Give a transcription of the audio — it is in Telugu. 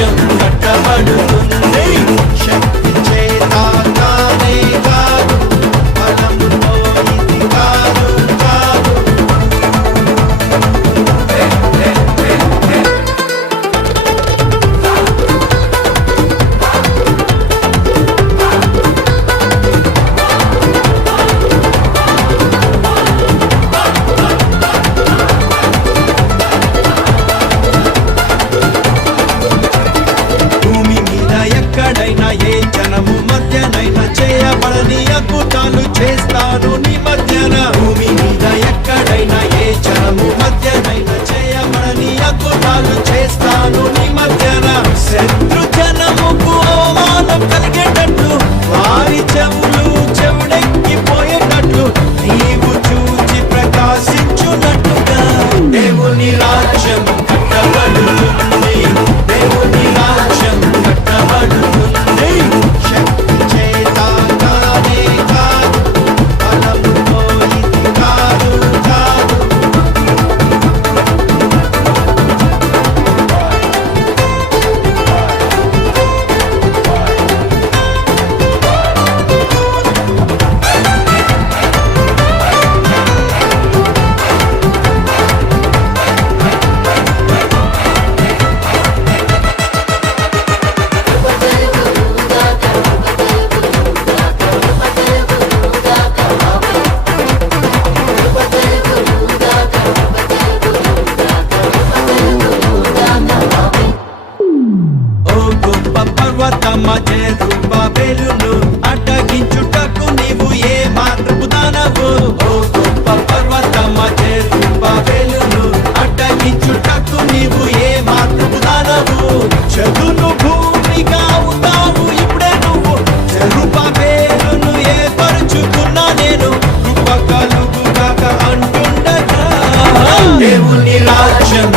రాజ్యం కట్టబడుతుంది. శక్తి చేత కానే కాదు, బలముతో ఇది కాదు కాదు. భూమి మీద ఎక్కడైనా ఏ జనము మధ్యనైనా చేయబడని అద్భుతాలు చేస్తాను నీ మధ్యన. భూమి మీద ఎక్కడైనా ఏ జనము మధ్యనైనా చేయబడని అద్భుతాలు చేస్తాను నీ మధ్యన. శత్రు జనముకు అవమానం కలిగేటట్లు, వారి చెవులు చెవుడెక్కిపోయేటట్లు, నీవు చూచి ప్రకాశించున్నట్టుగా దేవుని రాజ్యం కట్టబడుతుంది. దేవుని రాజ్యం కట్టబడుతుంది. శక్తి చేత కానే కాదు, బలముతో ఇది కాదు కాదు. ఓ గొప్ప పర్వతమా జెరుబ్బాబెలును అడ్డగించుటకు నీవు ఏ మాత్రపు దానవు. ఓ గొప్ప పర్వతమా జెరుబ్బాబెలును అడ్డగించుటకు నీవు ఏ మాత్రపు దానవు. చదును భూమిగా ఉన్నావు ఇప్పుడే నువ్వు, జెరుబ్బాబెలును ఏర్పరచుకున్నా నేను. కృప కలుగుగాక అంటుండగా దేవుని రాజ్యం